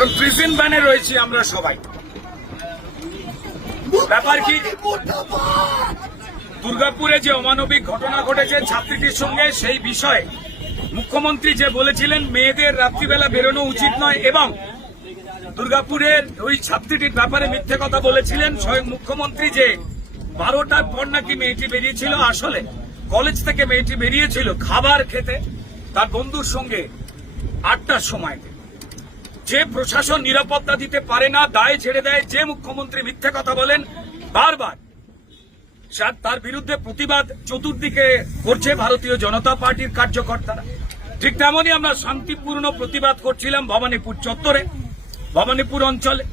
এখন প্রিজন ভ্যানে রয়েছি আমরা সবাই। ব্যাপার কি, দুর্গাপুরে যে অমানবিক ঘটনা ঘটেছে ছাত্রীটির সঙ্গে, সেই বিষয়ে মুখ্যমন্ত্রী যে বলেছিলেন মেয়েদের রাত্রিবেলা বেরোনো উচিত নয়, এবং দুর্গাপুরের ওই ছাত্রীটির ব্যাপারে মিথ্যে কথা বলেছিলেন স্বয়ং মুখ্যমন্ত্রী যে 12টার পর নাকি মেয়েটি বেরিয়েছিল। আসলে কলেজ থেকে মেয়েটি বেরিয়েছিল খাবার খেতে তার বন্ধুর সঙ্গে 8টার সময়। যে প্রশাসন নিরাপত্তা দিতে পারে না, দায় ছেড়ে দেয়, যে মুখ্যমন্ত্রী মিথ্যে কথা বলেন বারবার, তার বিরুদ্ধে প্রতিবাদ চতুর্দিকে করছে ভারতীয় জনতা পার্টির কার্যকর্তারা। ঠিক তেমনই আমরা শান্তিপূর্ণ প্রতিবাদ করছিলাম ভবানীপুর চত্বরে, ভবানীপুর অঞ্চলে,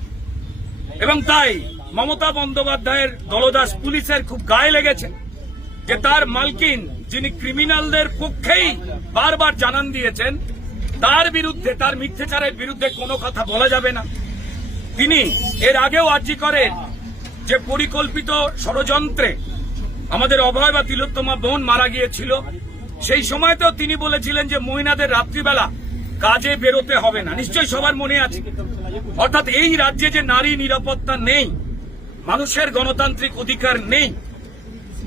এবং তাই মমতা বন্দ্যোপাধ্যায়ের দলদাস পুলিশের খুব গায়ে লেগেছে যে তার মালকিন, যিনি ক্রিমিনালদের পক্ষেই বারবার জানান দিয়েছেন, তার বিরুদ্ধে, তার মিথ্যাচারের বিরুদ্ধে কোনো কথা বলা যাবে না। তিনি এর আগেও আর্জি করেন যে পরিকল্পিত ষড়যন্ত্রে আমাদের অভয় বা তিলোত্তমা বোন মারা গিয়েছিল, সেই সময়তেও তিনি বলেছিলেন যে মহিলাদের রাত্রিবেলা কাজে বেরোতে হবে না। নিশ্চয়ই সবার মনে আছে। অর্থাৎ এই রাজ্যে যে নারী নিরাপত্তা নেই, মানুষের গণতান্ত্রিক অধিকার নেই,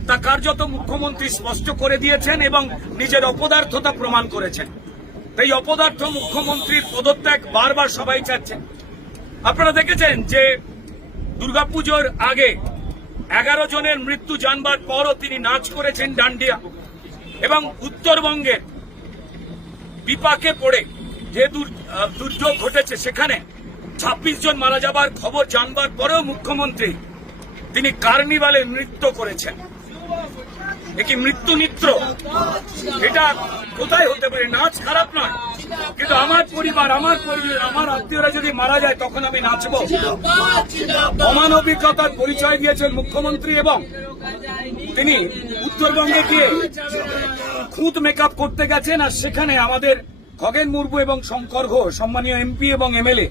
তা কার্যত মুখ্যমন্ত্রী স্পষ্ট করে দিয়েছেন এবং নিজের অপদার্থতা প্রমাণ করেছেন। এই অপদার্থ মুখ্যমন্ত্রীর পদত্যাগ বারবার সবাই চাচ্ছেন। আপনারা দেখেছেন যে দুর্গাপুজোর আগে 11 জনের মৃত্যু জানবার পরও তিনি নাচ করেছেন ডান্ডিয়া, এবং উত্তরবঙ্গের বিপাকে পড়ে যে দুর্যোগ ঘটেছে সেখানে 26 জন মারা যাবার খবর জানবার পরেও মুখ্যমন্ত্রী তিনি কার্নিভালে নৃত্য করেছেন। কি মৃত্যু নৃত্য, এটা কোথায় হতে পারে? নাচ খারাপ নয়, কিন্তু আমার পরিবার, আমার পরিবার, আমার আত্মীয়রা যদি মারা যায় তখন আমি নাচবো? অমানবিকতার পরিচয় দিয়েছেন মুখ্যমন্ত্রী, এবং তিনি উত্তরবঙ্গে গিয়ে খুদ মেকআপ করতে গেছেন, আর সেখানে আমাদের খগেন মুর্মু এবং শঙ্কর ঘোষ, সম্মানীয় এমপি এবং এমএলএ,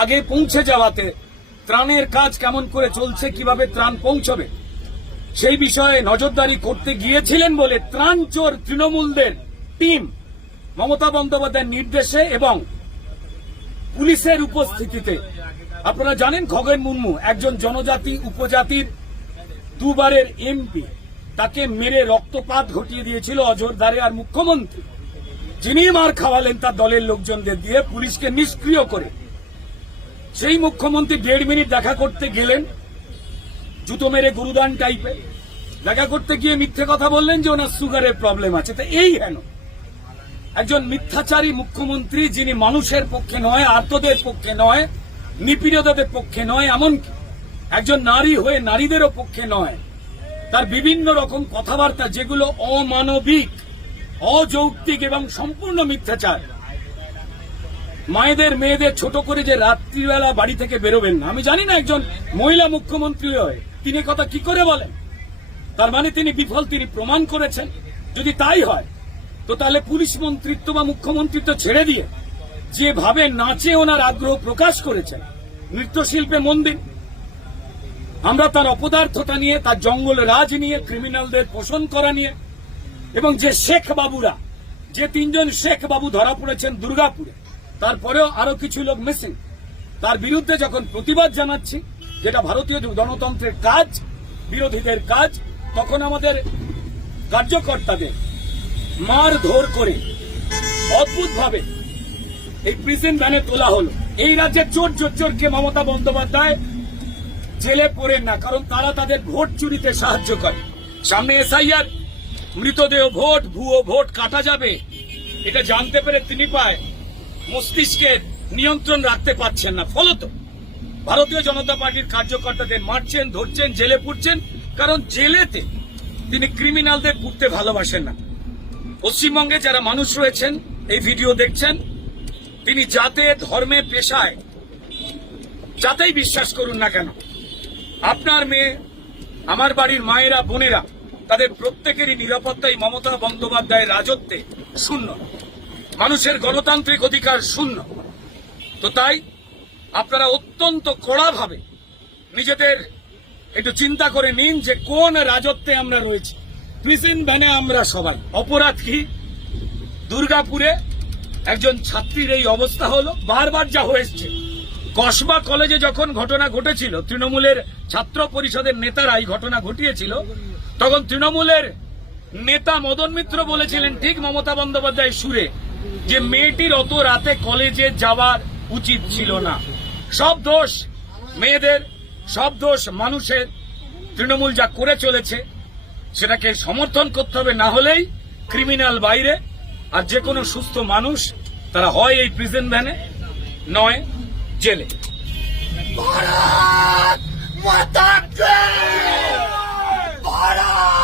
আগে পৌঁছে যাওয়াতে ত্রাণের কাজ কেমন করে চলছে, কিভাবে ত্রাণ পৌঁছবে সেই বিষয়ে নজরদারি করতে গিয়েছিলেন বলে ত্রাণ চোর তৃণমূলদের টিম মমতা বন্দ্যোপাধ্যায়ের নির্দেশে এবং পুলিশের উপস্থিতিতে, আপনারা জানেন খগেন মুর্মু একজন জনজাতি উপজাতির দুবারের এমপি, তাকে মেরে রক্তপাত ঘটিয়ে দিয়েছিল অযোধ্যারে। আর মুখ্যমন্ত্রী যিনি মার খাওয়ালেন তার দলের লোকজনদের দিয়ে, পুলিশকে নিষ্ক্রিয় করে, সেই মুখ্যমন্ত্রী 1.5 মিনিট দেখা করতে গেলেন, জুতো মেরে গুরুদান টাইপের দেখা করতে গিয়ে মিথ্যে কথা বললেন যে ওনার সুগারের প্রবলেম আছে। তো এই হেন একজন মিথ্যাচারী মুখ্যমন্ত্রী, যিনি মানুষের পক্ষে নয়, আর্তদের পক্ষে নয়, নিপীড়িতদের পক্ষে নয়, এমনকি একজন নারী হয়ে নারীদেরও পক্ষে নয়, তার বিভিন্ন রকম কথাবার্তা যেগুলো অমানবিক, অযৌক্তিক এবং সম্পূর্ণ মিথ্যাচার। মায়েদের মেয়েদের ছোট করে যে রাত্রিবেলা বাড়ি থেকে বেরোবেন না, আমি জানি না একজন মহিলা মুখ্যমন্ত্রী হয়ে তিনি কথা কি করে বলেন। তার মানে তিনি বিফল, তিনি প্রমাণ করেছেন। যদি তাই হয় তো তাহলে পুলিশ মন্ত্রিত্ব বা মুখ্যমন্ত্রিত্ব ছেড়ে দিয়ে যেভাবে নাচে ওনার আগ্রহ প্রকাশ করেছেন, নৃত্যশিল্পে মন দিন। আমরা তার অপদার্থতা নিয়ে, তার জঙ্গল রাজ নিয়ে, ক্রিমিনালদের পোষণ করা নিয়ে, এবং যে শেখ বাবুরা, যে 3 জন শেখ বাবু ধরা পড়েছেন দুর্গাপুরে, তারপরেও আরো কিছু লোক মিসিং, তার বিরুদ্ধে যখন প্রতিবাদ জানাচ্ছি, যেটা ভারতীয় গণতন্ত্রের কাজ, বিরোধীদের কাজ, তখন আমাদের কার্যকর্তাদের মারধর করে অদ্ভুতভাবে এই প্রিজন ভ্যানে তোলা হলো। এই রাজ্যের চোরকে মমতা বন্দ্যোপাধ্যায় জেলে পড়েন না, কারণ তারা তাদের ভোট চুরিতে সাহায্য করে। সামনে এসআইআর, মৃতদেহ ভোট, ভুয়ো ভোট কাটা যাবে, এটা জানতে পেরে তিনি পায় মস্তিষ্কের নিয়ন্ত্রণ রাখতে পারছেন না। ফলত ভারতীয় জনতা পার্টির কার্যকর্তাদের মারছেন, ধরছেন, জেলে পুরছেন, কারণ জেলেতে তিনি ক্রিমিনালদের পুড়তে ভালোবাসেন না। পশ্চিমবঙ্গে যারা মানুষ রয়েছেন, এই ভিডিও দেখছেন, তিনি জাতে, ধর্মে, পেশায় যাতেই বিশ্বাস করুন না কেন, আপনার মেয়ে, আমার বাড়ির মায়েরা, বোনেরা, তাদের প্রত্যেকেরই নিরাপত্তাই মমতা বন্দ্যোপাধ্যায়ের রাজত্বে শূন্য, মানুষের গণতান্ত্রিক অধিকার শূন্য। তো তাই আপনারা অত্যন্ত কড়াভাবে নিজেদের একটু চিন্তা করে নিন যে কোন রাজত্বে আমরা রয়েছি। প্রিজন ভ্যানে আমরা সবাই। অপরাধ কি? দুর্গাপুরে একজন ছাত্রীর এই অবস্থা হলো, বারবার যা হয়েছে কসবা কলেজে যখন ঘটনা ঘটেছিল, তৃণমূলের ছাত্র পরিষদের নেতারা এই ঘটনা ঘটিয়েছিল, তখন তৃণমূলের নেতা মদন মিত্র বলেছিলেন ঠিক মমতা বন্দ্যোপাধ্যায় সুরে যে মেয়েটির অত রাতে কলেজে যাওয়ার উচিত ছিল না। সব দোষ মেয়েদের, সব দোষ মানুষের। তৃণমূল যা করে চলেছে সেটাকে সমর্থন করতে হবে, না হলেই ক্রিমিনাল বাইরে, আর যে কোনো সুস্থ মানুষ তারা হয় এই প্রিজন ভ্যানে, নয় জেলে। भारत माता की, भारत